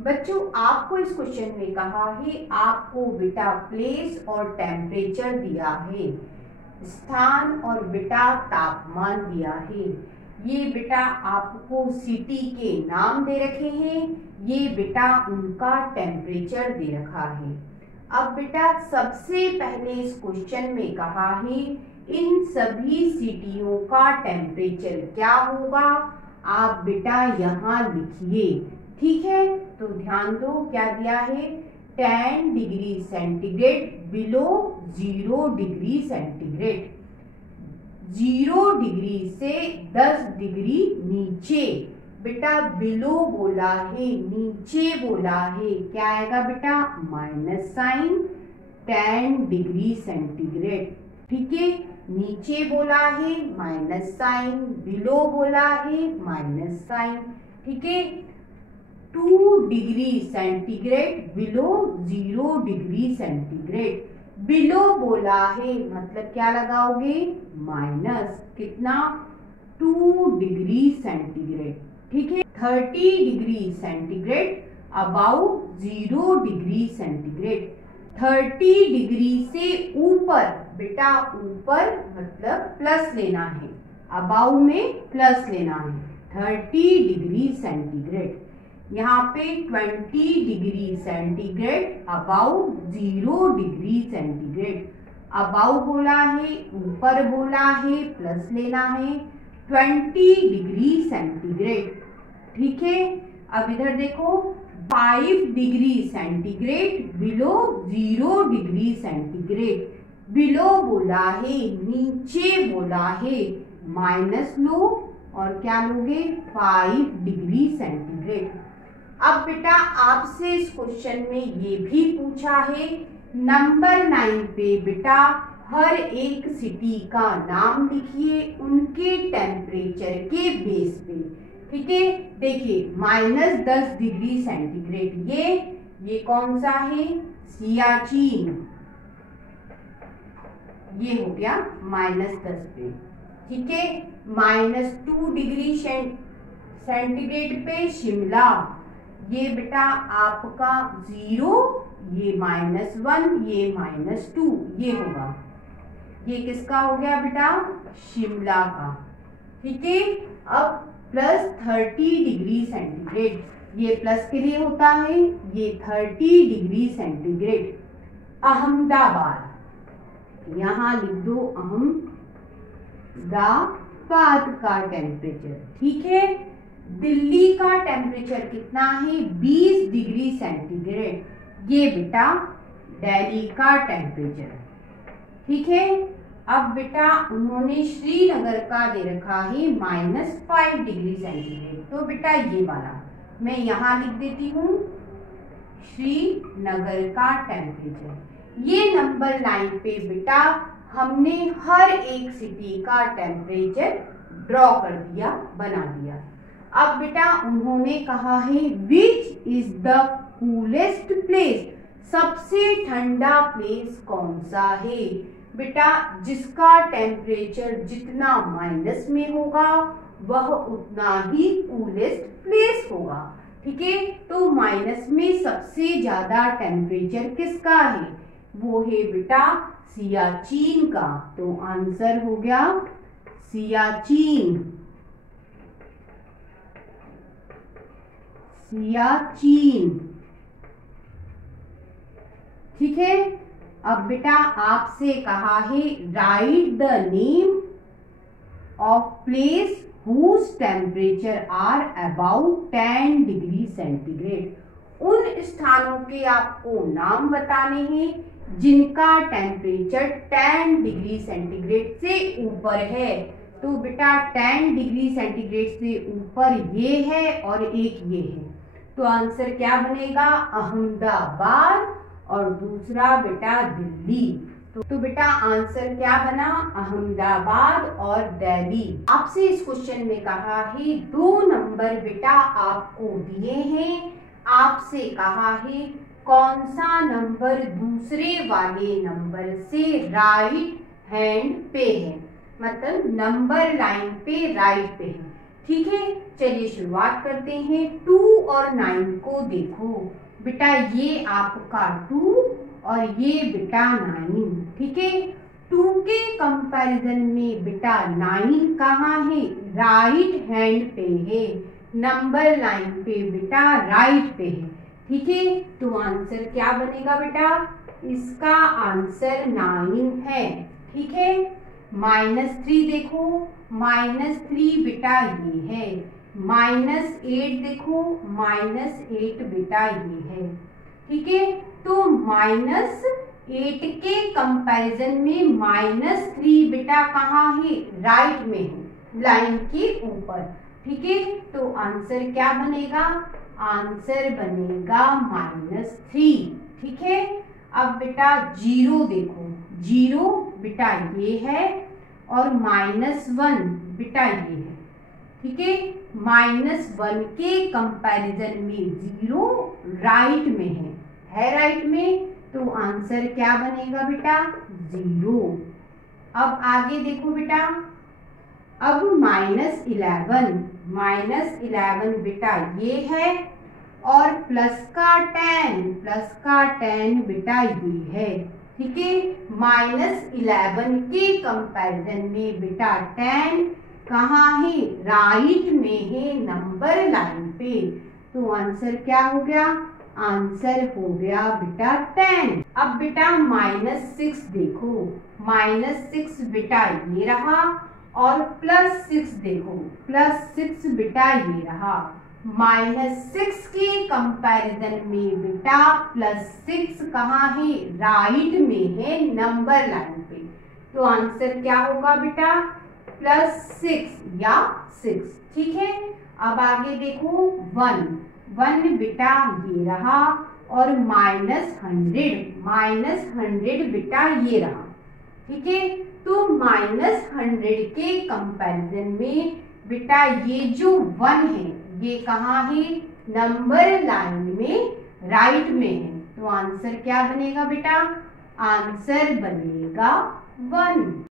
बच्चों आपको इस क्वेश्चन में कहा है, आपको बेटा प्लेस और टेम्परेचर दिया है, स्थान और बेटा तापमान दिया है। ये बेटा आपको सिटी के नाम दे रखे हैं, ये बेटा उनका टेम्परेचर दे रखा है। अब बेटा सबसे पहले इस क्वेश्चन में कहा है इन सभी सिटियों का टेम्परेचर क्या होगा, आप बेटा यहाँ लिखिए। ठीक है, तो ध्यान दो क्या दिया है, 10 degree centigrade below 0 degree centigrade, 0 degree से 10 डिग्री नीचे। बेटा बिलो बोला है, नीचे बोला है, क्या आएगा बेटा माइनस साइन 10 डिग्री सेंटीग्रेड। ठीक है, नीचे बोला है माइनस साइन, बिलो बोला है माइनस साइन। ठीक है, 2 degree centigrade below 0 degree centigrade, below बोला है मतलब क्या लगाओगे माइनस, कितना 2 डिग्री सेंटीग्रेड। ठीक है, 30 degree centigrade about 0 degree centigrade, 30 degree से ऊपर, बेटा ऊपर मतलब प्लस लेना है, अबाउट में प्लस लेना है, 30 डिग्री सेंटीग्रेड। यहाँ पे 20 degree centigrade about 0 degree centigrade, about बोला है ऊपर बोला है प्लस लेना है, 20 डिग्री सेंटीग्रेड। ठीक है, अब इधर देखो 5 degree centigrade below 0 degree centigrade, below बोला है नीचे बोला है, माइनस लो और क्या लोगे 5 डिग्री सेंटीग्रेड। अब बेटा आपसे इस क्वेश्चन में ये भी पूछा है, नंबर 9 पे बेटा हर एक सिटी का नाम लिखिए उनके टेम्परेचर के बेस पे। ठीक है, देखिए -10 डिग्री सेंटीग्रेड, ये कौन सा है, सियाचिन, ये हो गया -10 पे। ठीक है, -2 डिग्री सेंटीग्रेड पे शिमला, ये बेटा आपका 0, ये -1, ये -2, ये होगा, ये किसका हो गया बेटा शिमला का। ठीक है, अब +30 डिग्री सेंटीग्रेड, ये प्लस के लिए होता है, ये 30 डिग्री सेंटीग्रेड, अहमदाबाद, यहाँ लिख दो अहमदाबाद का टेम्परेचर। ठीक है, दिल्ली का टेम्परेचर कितना है 20 डिग्री सेंटीग्रेड, ये बेटा दिल्ली का टेम्परेचर। ठीक है, अब बेटा उन्होंने श्रीनगर का दे रखा है -5 डिग्री सेंटीग्रेड, तो बेटा ये वाला मैं यहाँ लिख देती हूँ श्रीनगर का टेम्परेचर। ये नंबर 9 पे बेटा हमने हर एक सिटी का टेम्परेचर ड्रॉ कर दिया, बना दिया। अब बेटा उन्होंने कहा है which is the coolest place, सबसे ठंडा प्लेस कौन सा है, बेटा जिसका टेम्परेचर जितना माइनस में होगा वह उतना ही कूलेस्ट प्लेस होगा। ठीक है, तो माइनस में सबसे ज्यादा टेम्परेचर किसका है, वो है बेटा सियाचिन का, तो आंसर हो गया सियाचिन, सियाचिन। ठीक है, अब बेटा आपसे कहा है write the name of place whose temperature are about 10 degree centigrade, उन स्थानों के आपको नाम बताने हैं जिनका टेम्परेचर 10 डिग्री सेंटीग्रेड से ऊपर है। तो बेटा 10 डिग्री सेंटीग्रेड से ऊपर ये है और एक ये है, तो आंसर क्या बनेगा अहमदाबाद और दूसरा बेटा दिल्ली। तो बेटा आंसर क्या बना अहमदाबाद और दिल्ली। आपसे इस क्वेश्चन में कहा है 2 नंबर बेटा आपको दिए हैं, आपसे कहा है कौन सा नंबर दूसरे वाले नंबर से राइट हैंड पे है, मतलब नंबर लाइन पे राइट पे है। ठीक है, चलिए शुरुआत करते हैं। 2 और 9 को देखो बेटा, ये आपका 2 और ये बेटा 9, ठीक है। 2 के कंपैरिजन में बेटा 9 कहाँ है? राइट हैंड पे है, नंबर लाइन पे बेटा राइट पे है, ठीक है। तो आंसर क्या बनेगा बेटा? इसका आंसर 9 है, ठीक है। -3 देखो, -3 बेटा ये है। -8 देखो, -8 बेटा ये है, ठीक है। तो -8 के कंपैरिजन में -3 बेटा कहाँ है? राइट में है, लाइन के ऊपर, ठीक है। तो आंसर क्या बनेगा? आंसर बनेगा -3, ठीक है। अब बेटा 0 देखो, 0 बेटा ये है और -1 बेटा ये है, ठीक है। -1 के कंपैरिजन में 0 राइट में है राइट में, तो आंसर क्या बनेगा बेटा? 0। अब आगे देखो बेटा, अब -11 बेटा ये है और प्लस का 10 बेटा ये है, ठीक है। -11 के कंपैरिजन में बेटा 10 कहाँ है? राइट में है, नंबर लाइन पे। तो आंसर क्या हो गया? आंसर हो गया बेटा 10। अब बेटा -6 देखो, -6 बेटा ये रहा और +6 देखो, +6 बेटा ये रहा। -6 के कंपैरिजन में बेटा +6 कहाँ है? राइट में है, नंबर लाइन पे। तो आंसर क्या होगा बेटा? +6 या 6, ठीक है। अब आगे देखो 1 बेटा ये रहा और -100 बेटा ये रहा, ठीक है। तो -100 के कंपैरिजन में बेटा ये जो 1 है ये कहाँ है? नंबर लाइन में राइट में है। तो आंसर क्या बनेगा बेटा? आंसर बनेगा 1।